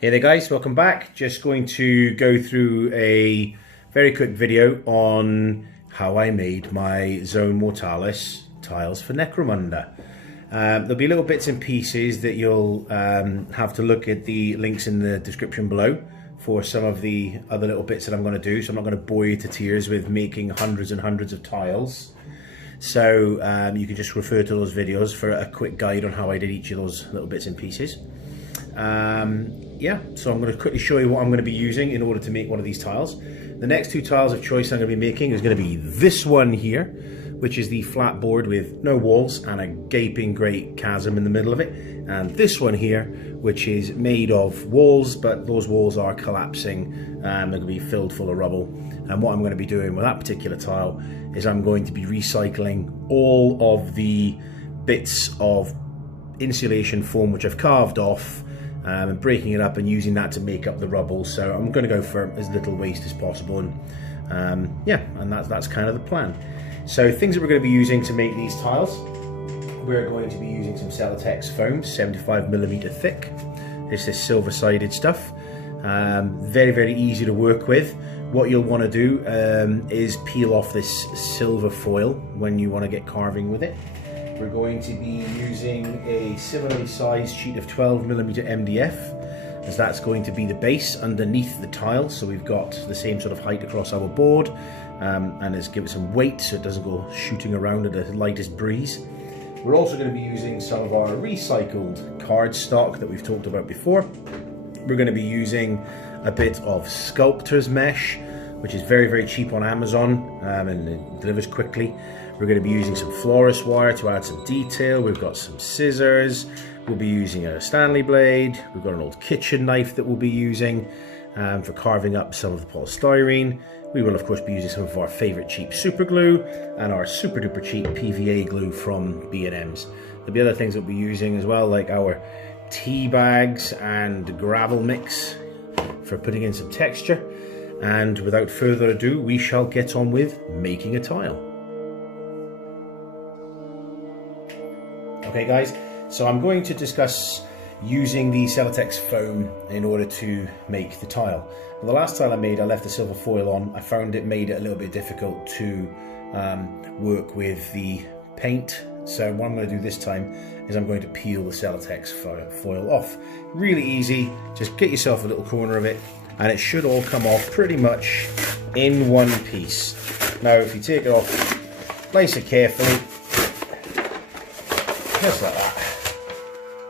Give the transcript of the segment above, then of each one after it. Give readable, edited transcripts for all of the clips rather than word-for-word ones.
Hey there guys, welcome back. Just going to go through a very quick video on how I made my Zone Mortalis tiles for Necromunda. There'll be little bits and pieces that you'll have to look at the links in the description below for some of the other little bits that I'm going to do. So I'm not going to bore you to tears with making hundreds and hundreds of tiles. So you can just refer to those videos for a quick guide on how I did each of those little bits and pieces. Yeah, so I'm going to quickly show you what I'm going to be using in order to make one of these tiles. The next two tiles of choice I'm going to be making is going to be this one here, which is the flat board with no walls and a gaping great chasm in the middle of it, and this one here, which is made of walls, but those walls are collapsing and they're going to be filled full of rubble. And what I'm going to be doing with that particular tile is I'm going to be recycling all of the bits of insulation foam which I've carved off and breaking it up and using that to make up the rubble. So I'm going to go for as little waste as possible, and yeah, and that's kind of the plan. So things that we're going to be using to make these tiles, we're going to be using some celotex foam, 75mm thick. It's this silver-sided stuff, very easy to work with. What you'll want to do is peel off this silver foil when you want to get carving with it. We're going to be using a similarly sized sheet of 12mm MDF, as that's going to be the base underneath the tile, so we've got the same sort of height across our board, and let's give it some weight so it doesn't go shooting around at the lightest breeze. We're also going to be using some of our recycled cardstock that we've talked about before. We're going to be using a bit of sculptor's mesh, which is very cheap on Amazon, and it delivers quickly. We're going to be using some florist wire to add some detail. We've got some scissors. We'll be using a Stanley blade. We've got an old kitchen knife that we'll be using for carving up some of the polystyrene. We will of course be using some of our favourite cheap super glue and our super duper cheap PVA glue from B&M's. There'll be other things that we'll be using as well, like our tea bags and gravel mix for putting in some texture. And without further ado, we shall get on with making a tile. Okay guys, so I'm going to discuss using the celotex foam in order to make the tile. Well, the last tile I made, I left the silver foil on. I found it made it a little bit difficult to work with the paint. So what I'm going to do this time is I'm going to peel the celotex foil off. Really easy, just get yourself a little corner of it and it should all come off pretty much in one piece. Now if you take it off nice and carefully, just like that,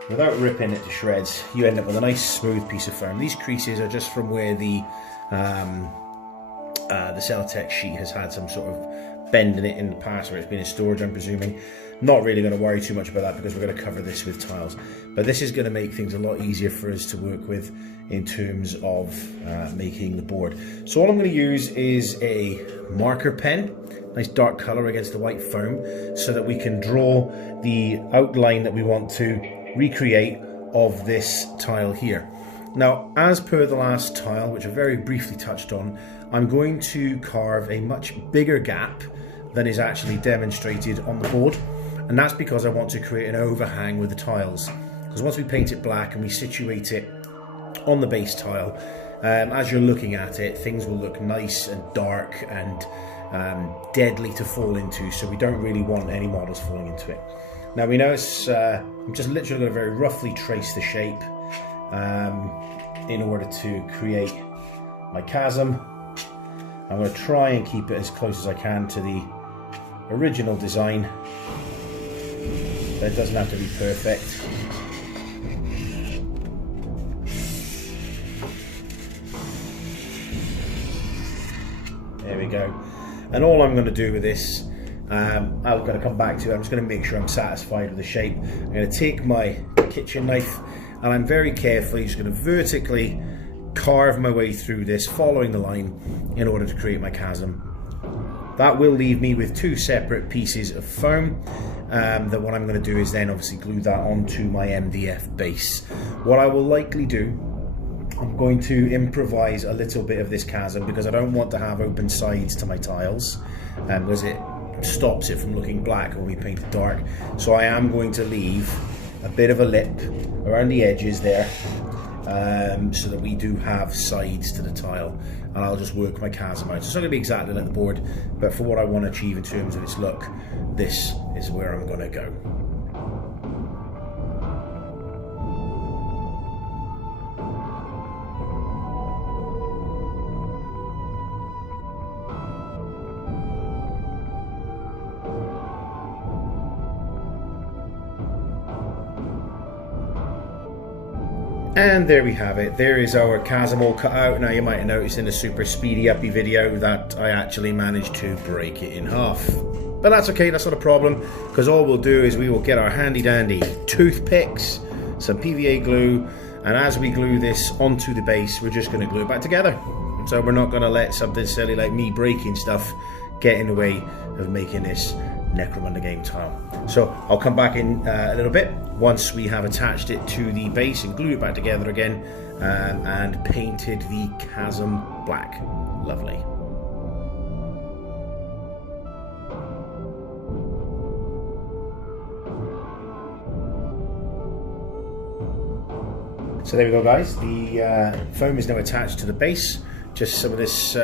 without ripping it to shreds, you end up with a nice smooth piece of foam. These creases are just from where the celotex sheet has had some sort of bend in it in the past, where it's been in storage, I'm presuming. Not really going to worry too much about that because we're going to cover this with tiles. But this is going to make things a lot easier for us to work with in terms of making the board. So all I'm going to use is a marker pen, nice dark colour against the white foam, so that we can draw the outline that we want to recreate of this tile here. Now, as per the last tile, which I very briefly touched on, I'm going to carve a much bigger gap than is actually demonstrated on the board, and that's because I want to create an overhang with the tiles. Because once we paint it black and we situate it on the base tile, as you're looking at it, things will look nice and dark and deadly to fall into, so we don't really want any models falling into it. Now we know it's, I'm just literally going to very roughly trace the shape in order to create my chasm. I'm going to try and keep it as close as I can to the original design, but it doesn't have to be perfect. There we go. And all I'm going to do with this, I'm going to come back to it. I'm just going to make sure I'm satisfied with the shape. I'm going to take my kitchen knife and I'm very carefully just going to vertically carve my way through this, following the line in order to create my chasm. That will leave me with two separate pieces of foam. That what I'm going to do is then obviously glue that onto my MDF base. What I will likely do, I'm going to improvise a little bit of this chasm because I don't want to have open sides to my tiles, because it stops it from looking black when we paint it dark. So I am going to leave a bit of a lip around the edges there, so that we do have sides to the tile, and I'll just work my chasm out. So it's not going to be exactly like the board, but for what I want to achieve in terms of its look, this is where I'm going to go. And there we have it. There is our chasm all cut out. Now you might have noticed in the super speedy uppy video that I actually managed to break it in half. But that's okay, that's not a problem, because all we'll do is we will get our handy dandy toothpicks, some PVA glue, and as we glue this onto the base, we're just going to glue it back together. So we're not going to let something silly like me breaking stuff get in the way of making this Necromunda game tile. So I'll come back in a little bit once we have attached it to the base and glued it back together again, and painted the chasm black. Lovely. So there we go, guys. The foam is now attached to the base. Just some of this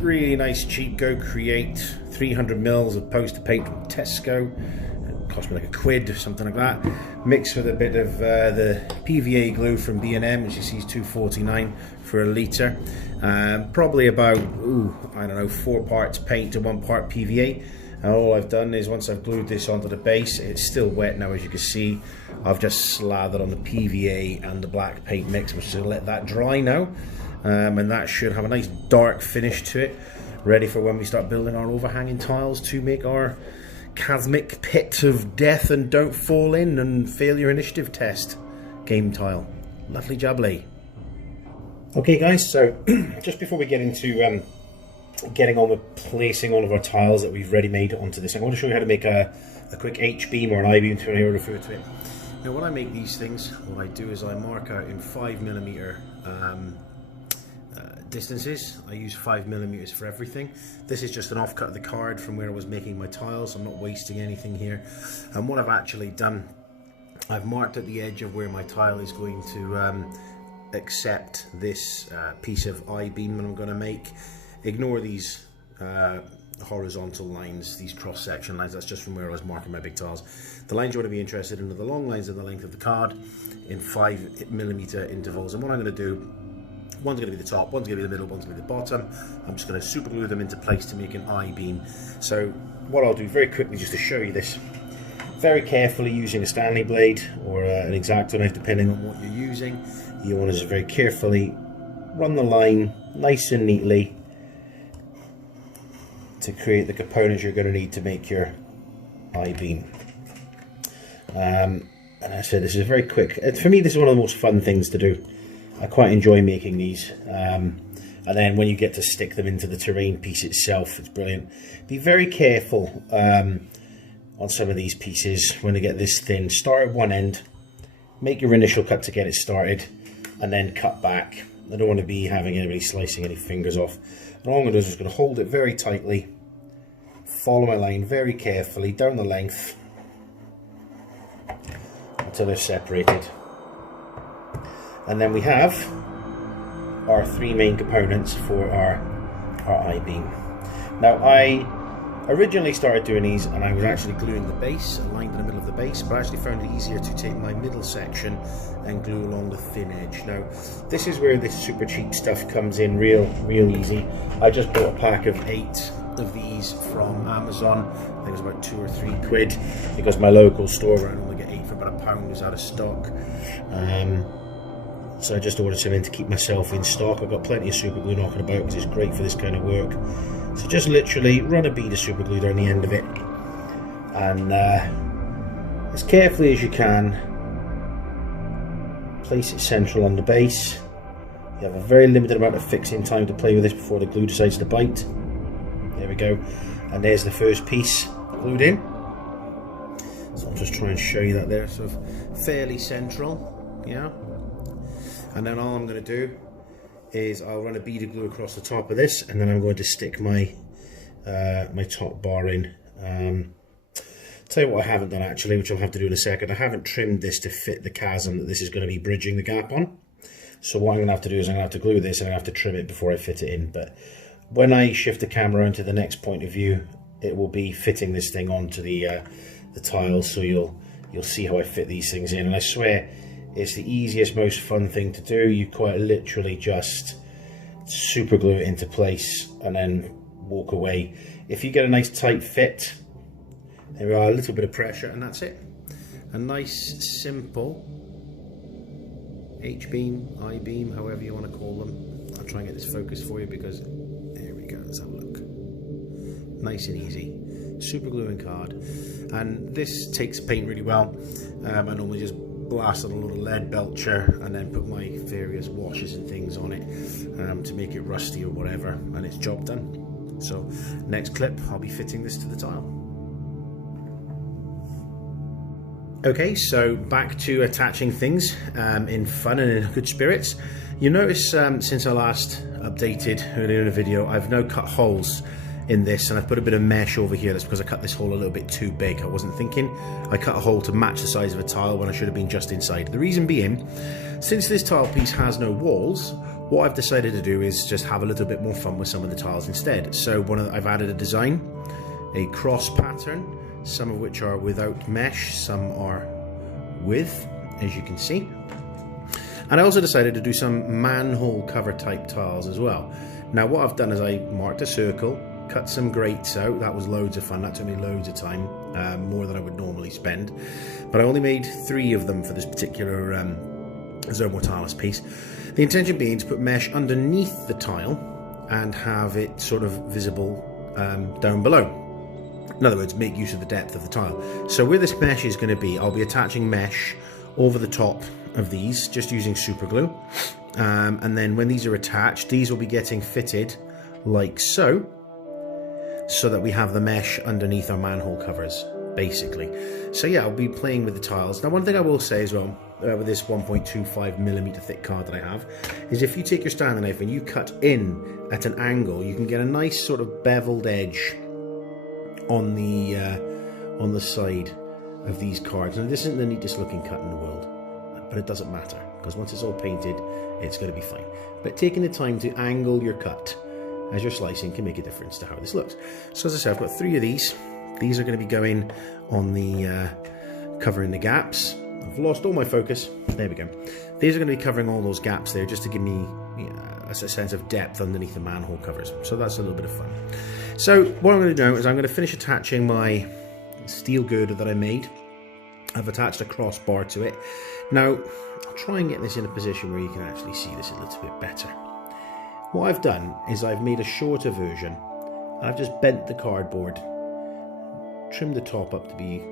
really nice cheap Go Create 300 mils of poster paint from Tesco. It cost me like £1 or something like that. Mixed with a bit of the PVA glue from B&M, which you see is £2.49 for a litre. Probably about, I don't know, 4 parts paint to 1 part PVA. And all I've done is, once I've glued this onto the base, it's still wet now as you can see, I've just slathered on the PVA and the black paint mix, which is going to let that dry now. And that should have a nice dark finish to it, ready for when we start building our overhanging tiles to make our chasmic pit of death and don't fall in and fail your initiative test game tile. Lovely jubbly. Okay guys, so just before we get into getting on with placing all of our tiles that we've ready made onto this, I want to show you how to make a quick H-beam or an I-beam, to refer to it. Now when I make these things, what I do is I mark out in 5mm distances. I use 5mm for everything. This is just an offcut of the card from where I was making my tiles. I'm not wasting anything here. And what I've actually done, I've marked at the edge of where my tile is going to accept this piece of I-beam that I'm going to make. Ignore these horizontal lines, these cross-section lines. That's just from where I was marking my big tiles. The lines you want to be interested in are the long lines of the length of the card in 5mm intervals. And what I'm going to do, one's going to be the top, one's going to be the middle, one's going to be the bottom. I'm just going to super glue them into place to make an I-beam. So what I'll do very quickly, just to show you this, very carefully using a Stanley blade or an X-Acto knife, depending on what you're using, you want to just very carefully run the line nice and neatly to create the components you're going to need to make your I-beam. And I said this is very quick. For me, this is one of the most fun things to do. I quite enjoy making these, and then when you get to stick them into the terrain piece itself, it's brilliant. Be very careful on some of these pieces when they get this thin. Start at one end, make your initial cut to get it started, and then cut back. I don't want to be having anybody slicing any fingers off. And all I'm going to do is just going to hold it very tightly, follow my line very carefully down the length until they're separated. And then we have our 3 main components for our I-beam. Now I originally started doing these and I was actually gluing the base, aligned in the middle of the base, but I actually found it easier to take my middle section and glue along the thin edge. Now this is where this super cheap stuff comes in real easy. I just bought a pack of 8 of these from Amazon. I think it was about £2 or £3 because my local store where I normally get 8 for about £1 was out of stock. So I just ordered some in to keep myself in stock. I've got plenty of super glue knocking about because it's great for this kind of work. So just literally run a bead of super glue down the end of it, and as carefully as you can place it central on the base. You have a very limited amount of fixing time to play with this before the glue decides to bite. There we go, and there's the first piece glued in. So I'll just try and show you that there, sort of fairly central, yeah. And then all I'm going to do is I'll run a bead of glue across the top of this, and then I'm going to stick my my top bar in. Tell you what I haven't done actually, which I'll have to do in a second. I haven't trimmed this to fit the chasm that this is going to be bridging the gap on. So what I'm going to have to do is I'm going to have to glue this and I'm going to have to trim it before I fit it in. But when I shift the camera into the next point of view, it will be fitting this thing onto the tiles, so you'll see how I fit these things in. And I swear it's the easiest, most fun thing to do. You quite literally just super glue it into place and then walk away. If you get a nice tight fit, there we are, a little bit of pressure, and that's it. A nice simple H-beam, I-beam, however you want to call them. I'll try and get this focused for you because there we go, let's have a look. Nice and easy, super gluing card, and this takes paint really well. I normally just blast on a little lead belcher and then put my various washes and things on it to make it rusty or whatever, and it's job done. So next clip I'll be fitting this to the tile. Okay, so back to attaching things in fun and in good spirits. You notice since I last updated earlier in the video, I've now cut holes in this, and I've put a bit of mesh over here. That's because I cut this hole a little bit too big. I wasn't thinking. I cut a hole to match the size of a tile when I should have been just inside. The reason being, since this tile piece has no walls, what I've decided to do is just have a little bit more fun with some of the tiles instead. So I've added a design, a cross pattern, some of which are without mesh, some are with, as you can see. And I also decided to do some manhole cover type tiles as well. Now what I've done is I marked a circle, cut some grates out. That was loads of fun. That took me loads of time, more than I would normally spend. But I only made 3 of them for this particular Zone Mortalis piece. The intention being to put mesh underneath the tile and have it sort of visible down below. In other words, make use of the depth of the tile. So where this mesh is going to be, I'll be attaching mesh over the top of these, just using super glue. And then when these are attached, these will be getting fitted like so that we have the mesh underneath our manhole covers, basically. So yeah, I'll be playing with the tiles. Now one thing I will say as well, with this 1.25mm thick card that I have, is if you take your Stanley knife and you cut in at an angle, you can get a nice sort of beveled edge on the side of these cards. And this isn't the neatest looking cut in the world, but it doesn't matter, because once it's all painted, it's going to be fine. But taking the time to angle your cut as you're slicing can make a difference to how this looks. So as I said, I've got 3 of these. These are going to be going on the covering the gaps. I've lost all my focus. There we go. These are going to be covering all those gaps there, just to give me a sense of depth underneath the manhole covers. So that's a little bit of fun. So what I'm going to do is I'm going to finish attaching my steel girder that I made. I've attached a crossbar to it. Now I'll try and get this in a position where you can actually see this a little bit better. What I've done is I've made a shorter version, and I've just bent the cardboard, trimmed the top up to be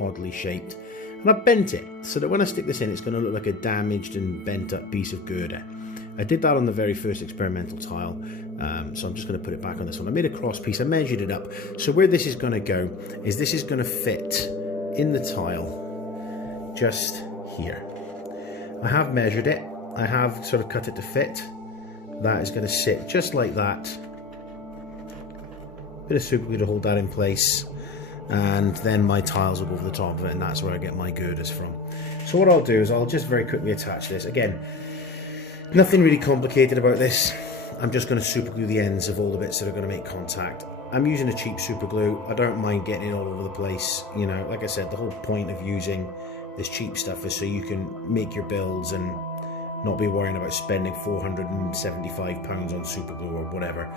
oddly shaped, and I've bent it so that when I stick this in, it's going to look like a damaged and bent up piece of girder. I did that on the very first experimental tile, so I'm just going to put it back on this one. I made a cross piece, I measured it up, so where this is going to go is this is going to fit in the tile just here. I have measured it, I have sort of cut it to fit. That is going to sit just like that. Bit of super glue to hold that in place, and then my tiles will go over the top of it, and that's where I get my girders from. So what I'll do is I'll just very quickly attach this. Again, nothing really complicated about this. I'm just going to super glue the ends of all the bits that are going to make contact. I'm using a cheap super glue. I don't mind getting it all over the place. You know, like I said, the whole point of using this cheap stuff is so you can make your builds and not be worrying about spending £475 on super glue or whatever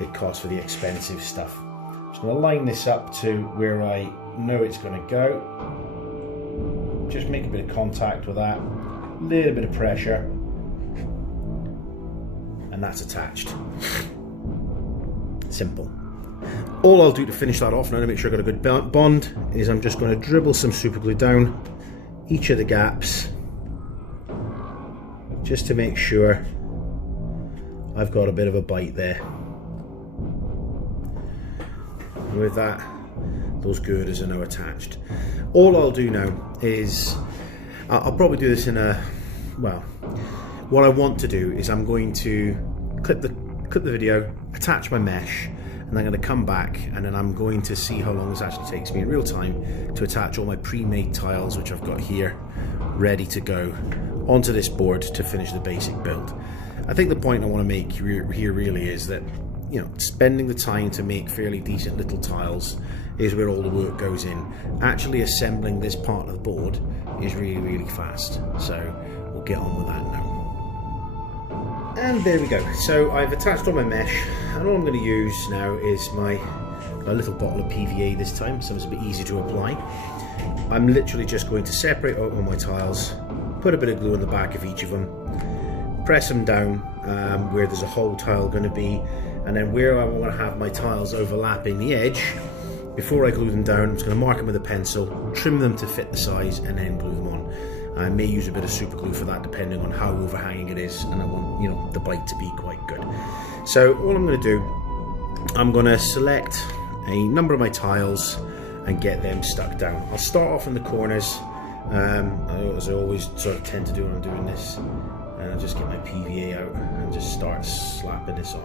it costs for the expensive stuff. I'm just going to line this up to where I know it's going to go. Just make a bit of contact with that, a little bit of pressure, and that's attached. Simple. All I'll do to finish that off now to make sure I've got a good bond is I'm just going to dribble some super glue down each of the gaps, just to make sure I've got a bit of a bite there. And with that, those girders are now attached. All I'll do now is, I'll probably do this in a, well, what I want to do is I'm going to clip the video, attach my mesh, and I'm going to come back and then I'm going to see how long this actually takes me in real time to attach all my pre-made tiles, which I've got here ready to go onto this board to finish the basic build. I think the point I want to make here really is that, you know, spending the time to make fairly decent little tiles is where all the work goes in. Actually assembling this part of the board is really, really fast. So we'll get on with that now. And there we go. So I've attached all my mesh, and all I'm going to use now is a little bottle of PVA this time, so it's a bit easy to apply. I'm literally just going to separate out all my tiles, put a bit of glue on the back of each of them, press them down where there's a hole tile going to be, and then where I want to have my tiles overlapping the edge, before I glue them down, I'm just going to mark them with a pencil, trim them to fit the size, and then glue them on. I may use a bit of super glue for that, depending on how overhanging it is, and I want, you know, the bite to be quite good. So all I'm going to do, I'm going to select a number of my tiles and get them stuck down. I'll start off in the corners, as I always sort of tend to do when I'm doing this, and I'll just get my PVA out and just start slapping this on.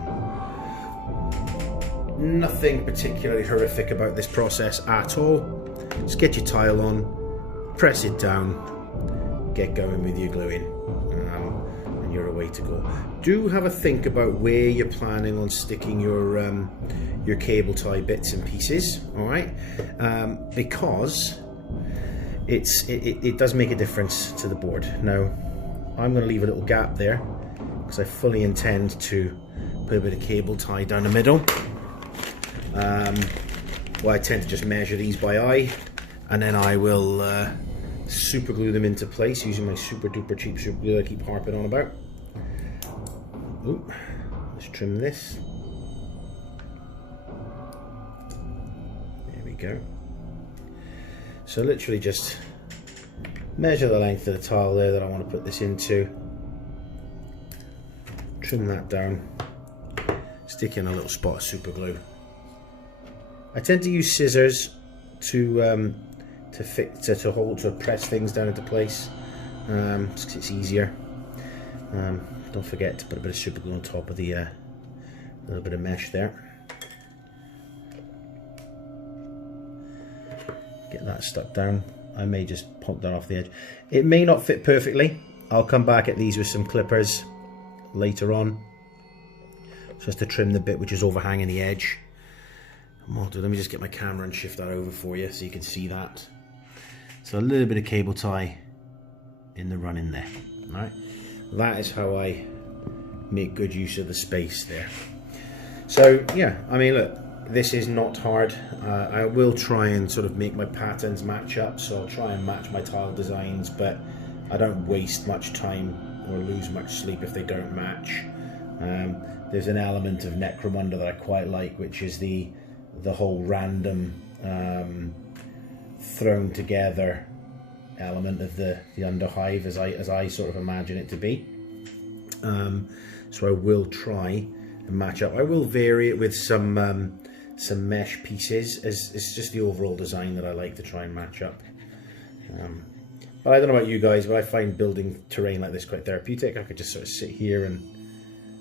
Nothing particularly horrific about this process at all. Just get your tile on, press it down, get going with your gluing, and you're away to go. Do have a think about where you're planning on sticking your cable tie bits and pieces, all right? Because it does make a difference to the board. Now, I'm going to leave a little gap there because I fully intend to put a bit of cable tie down the middle. Well, I tend to just measure these by eye, and then I will super glue them into place using my super duper cheap super glue I keep harping on about. Ooh, let's trim this. There we go. So literally just measure the length of the tile there that I want to put this into, trim that down, stick in a little spot of super glue. I tend to use scissors to press things down into place. It's easier. Don't forget to put a bit of super glue on top of the little bit of mesh there. Get that stuck down. I may just pop that off the edge. It may not fit perfectly. I'll come back at these with some clippers later on, just to trim the bit which is overhanging the edge. Let me just get my camera and shift that over for you so you can see that. So a little bit of cable tie in the run in there. All right, that is how I make good use of the space there. So yeah, I mean, look, this is not hard. I will try and sort of make my patterns match up, so I'll try and match my tile designs, but I don't waste much time or lose much sleep if they don't match. There's an element of Necromunda that I quite like, which is the whole random thrown together element of the underhive as I sort of imagine it to be. So I will try and match up. I will vary it with some mesh pieces, as it's just the overall design that I like to try and match up. But I don't know about you guys, but I find building terrain like this quite therapeutic. I could just sort of sit here and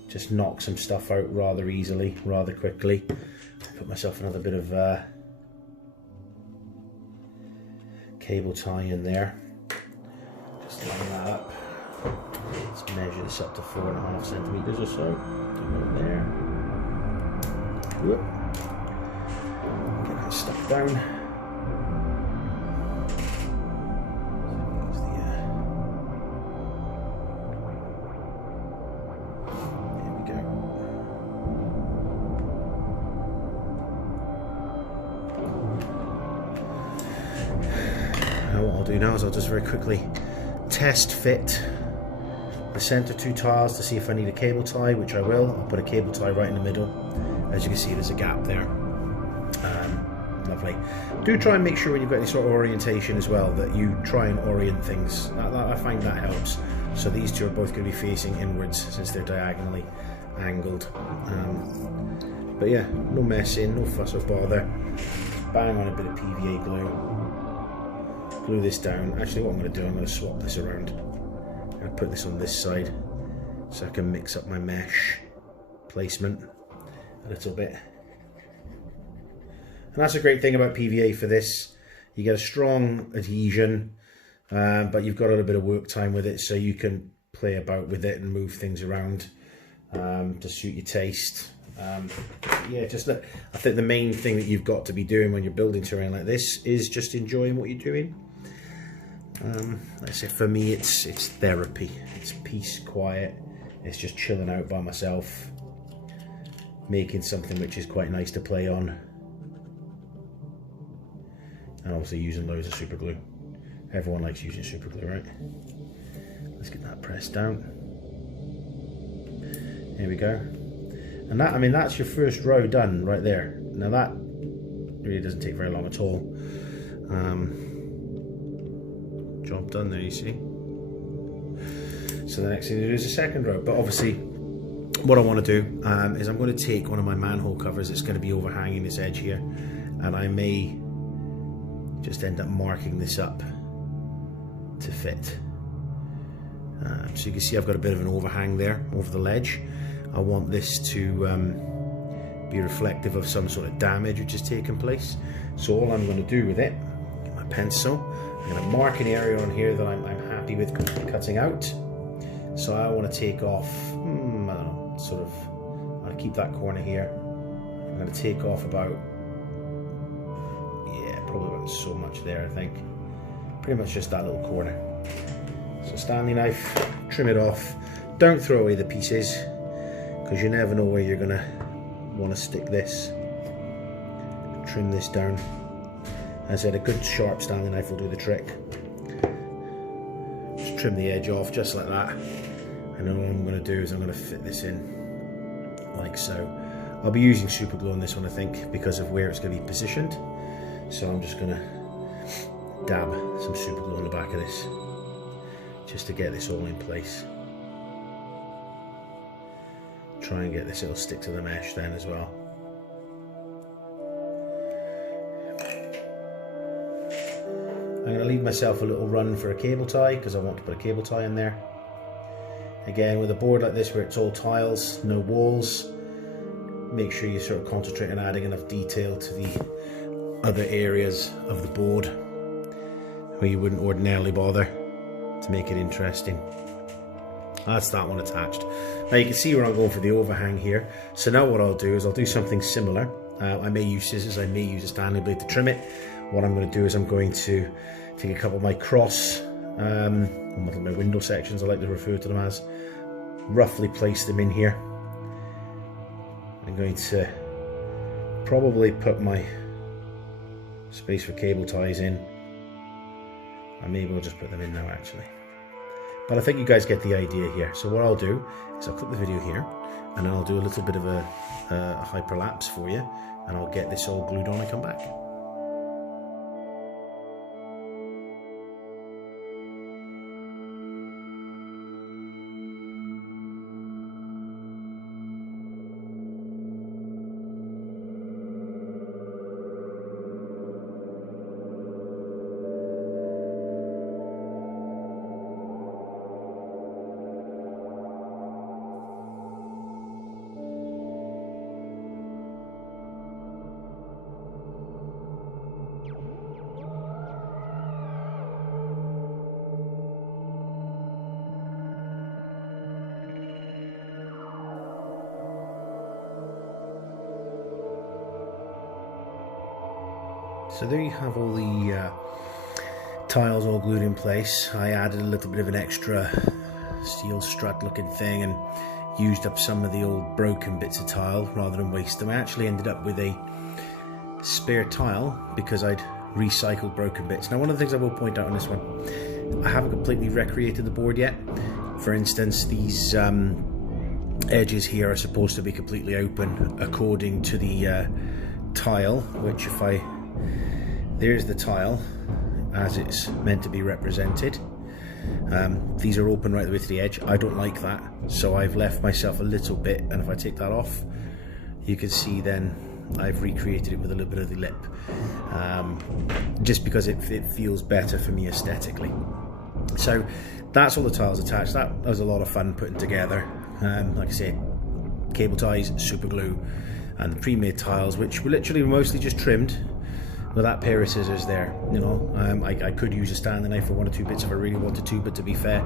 just knock some stuff out rather easily, rather quickly. Put myself another bit of cable tie in there. Just line that up. Let's measure this up to 4.5 centimeters or so. Right there. Whoop. Get that stuck down. What I'll do now is I'll just very quickly test fit the center two tiles to see if I need a cable tie, which I will. I'll put a cable tie right in the middle. As you can see, there's a gap there. Lovely. Do try and make sure when you've got any sort of orientation as well that you try and orient things. I find that helps. So these two are both going to be facing inwards since they're diagonally angled. But yeah, no messing, no fuss or bother. Bang on a bit of PVA glue. Glue this down. Actually, what I'm going to do, I'm going to swap this around. I'm going to put this on this side so I can mix up my mesh placement a little bit. And that's a great thing about PVA for this. You get a strong adhesion. but you've got a little bit of work time with it, so you can play about with it and move things around to suit your taste. Yeah, just look, I think the main thing that you've got to be doing when you're building terrain like this is just enjoying what you're doing. Like I said, for me it's therapy. It's peace, quiet. It's just chilling out by myself, making something which is quite nice to play on, and obviously using loads of super glue. Everyone likes using super glue, right? Let's get that pressed down. There we go. And that, I mean, that's your first row done right there. Now that really doesn't take very long at all. Job done there, you see. So the next thing to do is a second row. But obviously, what I want to do is I'm going to take one of my manhole covers that's going to be overhanging this edge here, and I may just end up marking this up to fit. So you can see I've got a bit of an overhang there over the ledge. I want this to be reflective of some sort of damage which has taken place. So all I'm going to do with it, get my pencil, I'm going to mark an area on here that I'm happy with cutting out. So I want to take off, I don't know, sort of, I'm going to keep that corner here. I'm going to take off about, yeah, probably about so much there, I think. Pretty much just that little corner. So Stanley knife, trim it off. Don't throw away the pieces, because you never know where you're going to want to stick this. Trim this down. As I said, a good sharp Stanley knife will do the trick. Just trim the edge off just like that. And then what I'm going to do is I'm going to fit this in like so. I'll be using super glue on this one, I think, because of where it's going to be positioned. So I'm just going to dab some super glue on the back of this, just to get this all in place. Try and get this, it'll stick to the mesh then as well. I'm going to leave myself a little run for a cable tie, because I want to put a cable tie in there. Again, with a board like this where it's all tiles, no walls, make sure you sort of concentrate on adding enough detail to the other areas of the board where you wouldn't ordinarily bother, to make it interesting. That's that one attached. Now you can see where I'm going for the overhang here. So now what I'll do is I'll do something similar. I may use scissors, I may use a Stanley blade to trim it. What I'm going to do is I'm going to take a couple of my cross, my window sections, I like to refer to them as, roughly place them in here. I'm going to probably put my space for cable ties in. And maybe we'll just put them in now actually. But I think you guys get the idea here. So what I'll do is I'll clip the video here, and then I'll do a little bit of a hyperlapse for you, and I'll get this all glued on and come back. So there you have all the tiles all glued in place. I added a little bit of an extra steel strut looking thing and used up some of the old broken bits of tile rather than waste them. I actually ended up with a spare tile because I'd recycled broken bits. Now one of the things I will point out on this one, I haven't completely recreated the board yet. For instance, these edges here are supposed to be completely open according to the tile, which if I... There's the tile as it's meant to be represented. These are open right the way to the edge. I don't like that, so I've left myself a little bit, and if I take that off, you can see then I've recreated it with a little bit of the lip, just because it feels better for me aesthetically. So that's all the tiles attached. That was a lot of fun putting together. Like I say, cable ties, super glue, and the pre-made tiles, which were literally mostly just trimmed. with that pair of scissors there. You know, I could use a standing knife for 1 or 2 bits if I really wanted to, but to be fair,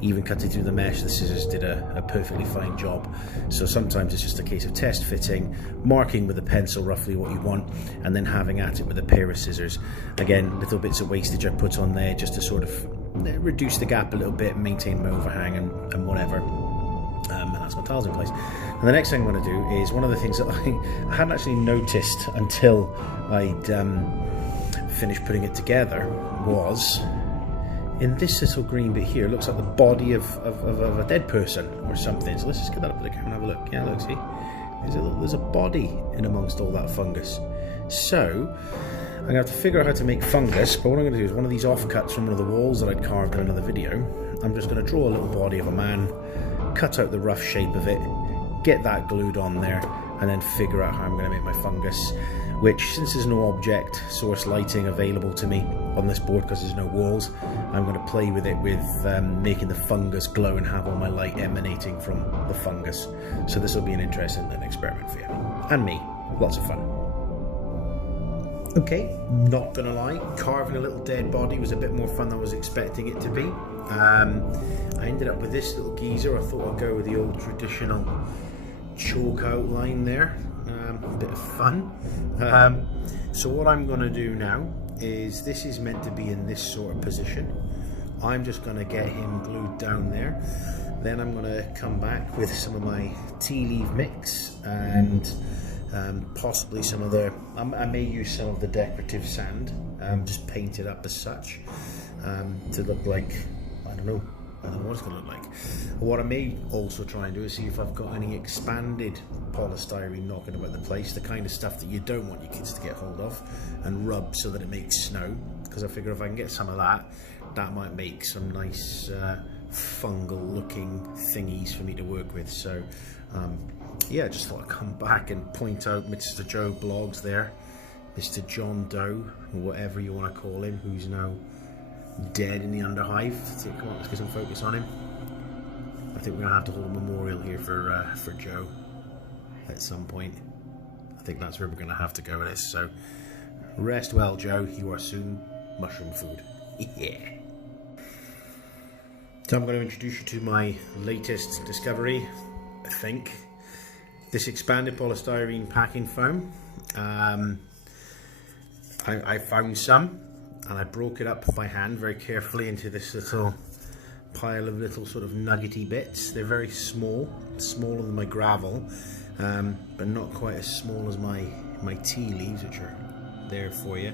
even cutting through the mesh, the scissors did a perfectly fine job. So sometimes it's just a case of test fitting, marking with a pencil roughly what you want, and then having at it with a pair of scissors. Again, little bits of wastage I put on there just to sort of reduce the gap a little bit, maintain my overhang and whatever. And that's my tiles in place. And the next thing I'm going to do is one of the things that I hadn't actually noticed until I'd finished putting it together was in this little green bit here. It looks like the body of a dead person or something. So let's just get that up to the camera and have a look. Yeah, look, see? There's a body in amongst all that fungus. So I'm going to have to figure out how to make fungus, but what I'm going to do is one of these offcuts from one of the walls that I'd carved in another video. I'm just going to draw a little body of a man, cut out the rough shape of it, get that glued on there, and then figure out how I'm going to make my fungus, which, since there's no object source lighting available to me on this board because there's no walls, I'm going to play with it with making the fungus glow and have all my light emanating from the fungus. So this will be an interesting experiment for you and me. Lots of fun. Okay, not gonna lie, carving a little dead body was a bit more fun than I was expecting it to be. I ended up with this little geezer. I thought I'd go with the old traditional chalk outline there. A bit of fun. So what I'm gonna do now is, this is meant to be in this sort of position. I'm just gonna get him glued down there. Then I'm gonna come back with some of my tea leaf mix and possibly some of the, I may use some of the decorative sand, just paint it up as such, to look like, I don't know what it's going to look like. What I may also try and do is see if I've got any expanded polystyrene knocking about the place, the kind of stuff that you don't want your kids to get hold of, and rub so that it makes snow, because I figure if I can get some of that, that might make some nice fungal looking thingies for me to work with. So yeah, I just thought I'd come back and point out Mr. Joe Blogs there, Mr. John Doe, or whatever you want to call him, who's now dead in the underhive. So come on, let's get some focus on him. I think we're going to have to hold a memorial here for Joe at some point. I think that's where we're going to have to go with this. So rest well, Joe. You are soon mushroom food. Yeah. So I'm going to introduce you to my latest discovery, I think. This expanded polystyrene packing foam. I found some and I broke it up by hand very carefully into this little pile of little sort of nuggety bits. They're very small, smaller than my gravel, but not quite as small as my tea leaves, which are there for you.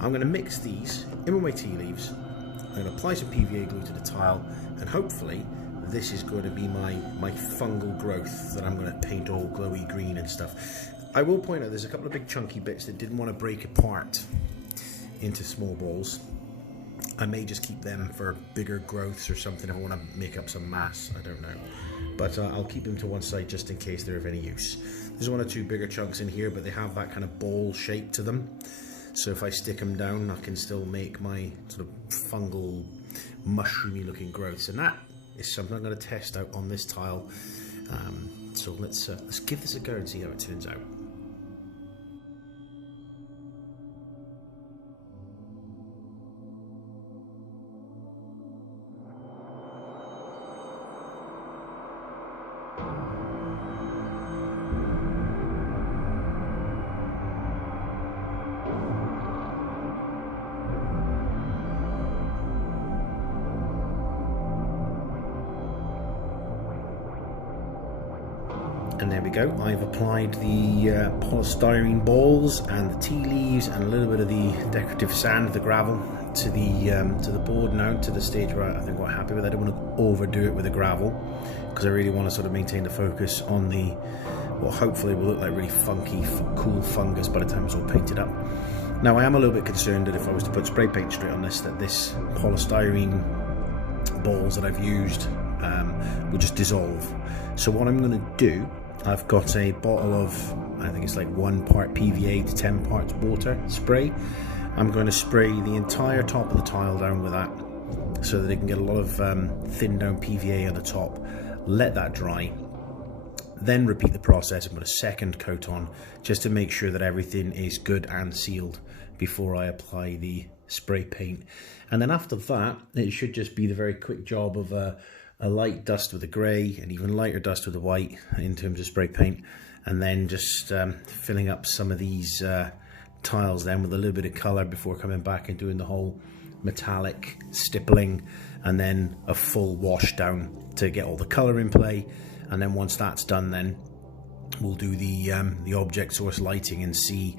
I'm going to mix these in with my tea leaves. I'm going to apply some PVA glue to the tile, and hopefully this is going to be my fungal growth that I'm going to paint all glowy green and stuff. I will point out there's a couple of big chunky bits that didn't want to break apart into small balls. I may just keep them for bigger growths or something if I want to make up some mass, I don't know. But I'll keep them to one side just in case they're of any use. There's 1 or 2 bigger chunks in here, but they have that kind of ball shape to them. So if I stick them down, I can still make my sort of fungal, mushroomy looking growths. And that is something I'm going to test out on this tile. So let's give this a go and see how it turns out. And there we go, I've applied the polystyrene balls and the tea leaves and a little bit of the decorative sand, the gravel, to the board now, to the stage where I think I'm quite happy with it. I don't want to overdo it with the gravel, because I really want to sort of maintain the focus on the, what hopefully will look like really funky, cool fungus by the time it's all painted up. Now I am a little bit concerned that if I was to put spray paint straight on this, that this polystyrene balls that I've used will just dissolve. So what I'm going to do, I've got a bottle of, I think it's like 1 part PVA to 10 parts water spray. I'm going to spray the entire top of the tile down with that, so that it can get a lot of thin down PVA on the top. Let that dry, then repeat the process and put a second coat on, just to make sure that everything is good and sealed before I apply the spray paint. And then after that, it should just be the very quick job of a light dust with a grey and even lighter dust with a white in terms of spray paint, and then just filling up some of these tiles then with a little bit of colour before coming back and doing the whole metallic stippling, and then a full wash down to get all the colour in play. And then once that's done, then we'll do the object source lighting and see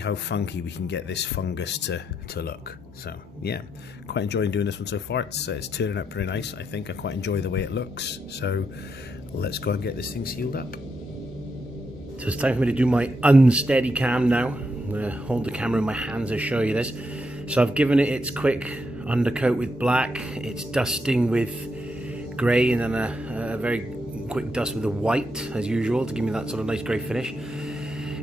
how funky we can get this fungus to look. So yeah, quite enjoying doing this one so far. It's turning out pretty nice. I think I quite enjoy the way it looks. So let's go and get this thing sealed up. So it's time for me to do my unsteady cam now. I'm going to hold the camera in my hands and show you this. So I've given it its quick undercoat with black. It's dusting with grey and then a very quick dust with the white as usual to give me that sort of nice grey finish.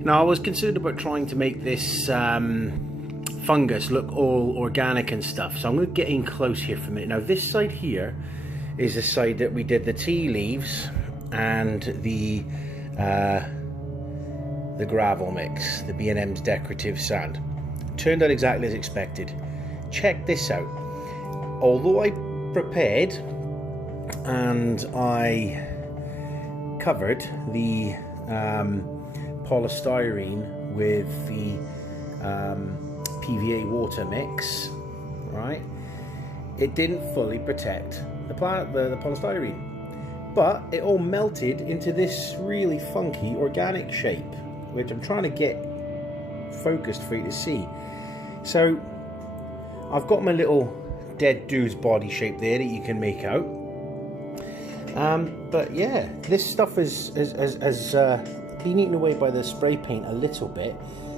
Now I was concerned about trying to make this fungus look all organic and stuff, so I'm going to get in close here for a minute. Now this side here is the side that we did the tea leaves and the gravel mix, the B&M's decorative sand. Turned out exactly as expected. Check this out. Although I prepared and I covered the polystyrene with the PVA water mix, right, it didn't fully protect the polystyrene, but it all melted into this really funky organic shape, which I'm trying to get focused for you to see. So I've got my little dead dude's body shape there that you can make out, but yeah, this stuff has been eaten away by the spray paint a little bit,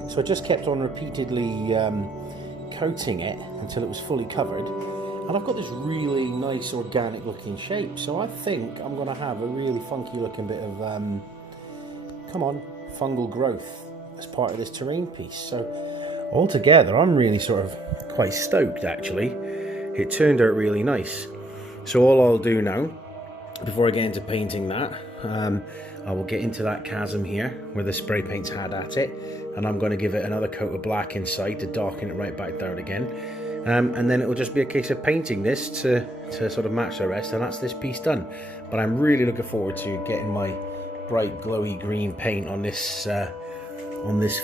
so I just kept on repeatedly coating it until it was fully covered, and I've got this really nice organic looking shape. So I think I'm going to have a really funky looking bit of fungal growth as part of this terrain piece. So altogether I'm really sort of quite stoked actually. It turned out really nice. So all I'll do now, before I get into painting that, I will get into that chasm here where the spray paint's had at it, and I'm going to give it another coat of black inside to darken it right back down again, and then it will just be a case of painting this to sort of match the rest, and that's this piece done. But I'm really looking forward to getting my bright glowy green paint on this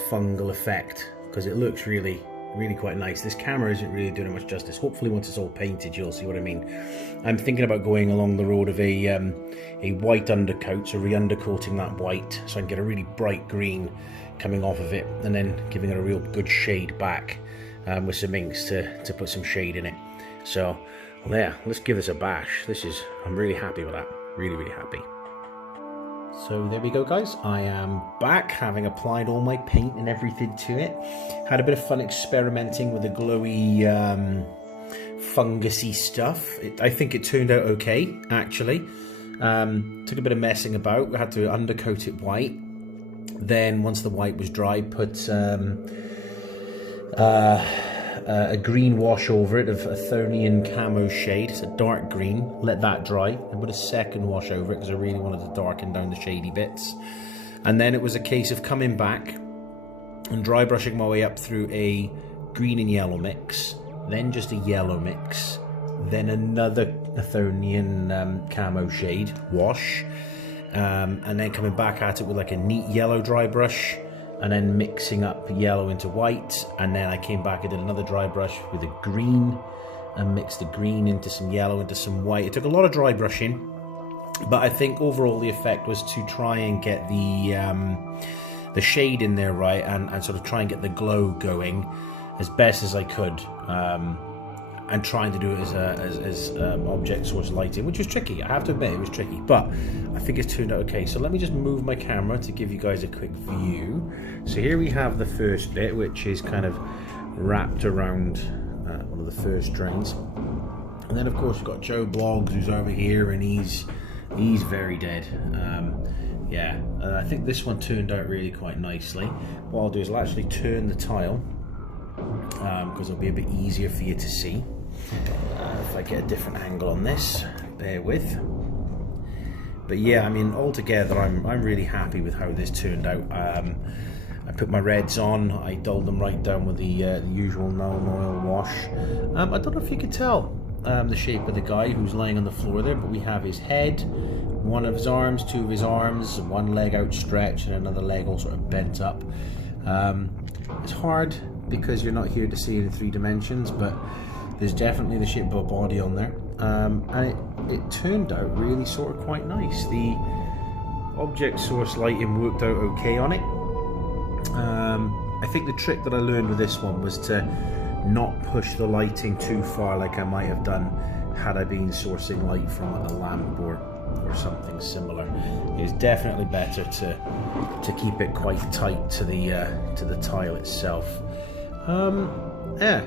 fungal effect, because it looks really quite nice. This camera isn't really doing it much justice. Hopefully once it's all painted you'll see what I mean. I'm thinking about going along the road of a white undercoat, so re-undercoating that white so I can get a really bright green coming off of it, and then giving it a real good shade back with some inks to put some shade in it. So well, yeah, let's give this a bash. I'm really happy with that, really happy. So there we go guys, I am back having applied all my paint and everything to it. Had a bit of fun experimenting with the glowy fungusy stuff. I think it turned out okay actually. Took a bit of messing about. I had to undercoat it white. Then once the white was dry, put a green wash over it of a Thornian camo shade. It's a dark green. Let that dry and put a second wash over it because I really wanted to darken down the shady bits. And then it was a case of coming back and dry brushing my way up through a green and yellow mix, then just a yellow mix, then another Thornian camo shade wash, and then coming back at it with like a neat yellow dry brush, and then mixing up yellow into white, and then I came back and did another dry brush with a green and mixed the green into some yellow into some white. It took a lot of dry brushing, but I think overall the effect was to try and get the shade in there right, and sort of try and get the glow going as best as I could, and trying to do it as object source lighting, which was tricky. I have to admit it was tricky, but I think it's turned out okay. So let me just move my camera to give you guys a quick view. So here we have the first bit, which is kind of wrapped around one of the first drains, and then of course we've got Joe Bloggs who's over here, and he's very dead. Yeah, I think this one turned out really quite nicely. What I'll do is I'll actually turn the tile because it'll be a bit easier for you to see. If I get a different angle on this, bear with. But yeah, I mean, altogether I'm really happy with how this turned out. I put my reds on, I dulled them right down with the usual nominal wash. I don't know if you could tell the shape of the guy who's lying on the floor there, but we have his head, one of his arms, two of his arms, one leg outstretched and another leg all sort of bent up. It's hard because you're not here to see it in 3 dimensions, but there's definitely the shape of a body on there. And it turned out really sort of quite nice. The object source lighting worked out okay on it. I think the trick that I learned with this one was to not push the lighting too far like I might have done had I been sourcing light from a lamp or something similar. It's definitely better to keep it quite tight to the tile itself. Yeah,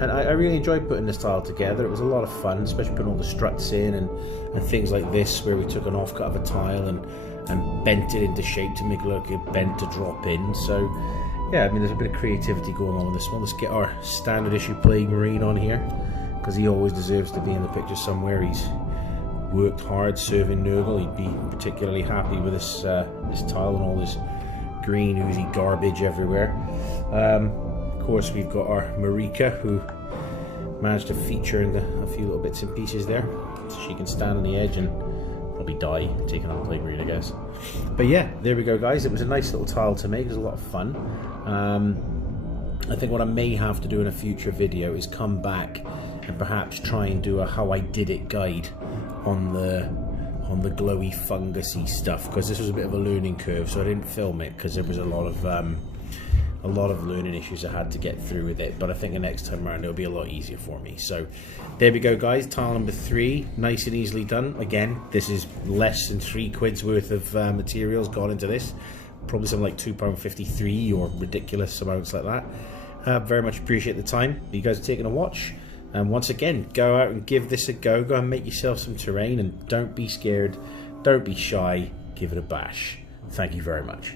and I really enjoyed putting this tile together. It was a lot of fun, especially putting all the struts in and things like this, where we took an offcut of a tile and bent it into shape to make it look like a bent to drop in. So yeah, I mean, there's a bit of creativity going on with this one. Let's get our standard issue Plague Marine on here, because he always deserves to be in the picture somewhere. He's worked hard serving Nurgle. He'd be particularly happy with this tile and all this green oozy garbage everywhere. Of course, we've got our Marika, who managed to feature in a few little bits and pieces there, so she can stand on the edge and probably die taking on Plague Marine, I guess. But yeah, there we go, guys. It was a nice little tile to make. It was a lot of fun. I think what I may have to do in a future video is come back and perhaps try and do a how I did it guide on the glowy fungusy stuff, because this was a bit of a learning curve, so I didn't film it because there was a lot of learning issues I had to get through with it. But I think the next time around it'll be a lot easier for me. So there we go, guys. Tile number 3, nice and easily done. Again, this is less than £3 worth of materials gone into this. Probably something like £2.53 or ridiculous amounts like that. Very much appreciate the time you guys are taking a watch. And once again, go out and give this a go. Go and make yourself some terrain, and don't be scared, don't be shy, give it a bash. Thank you very much.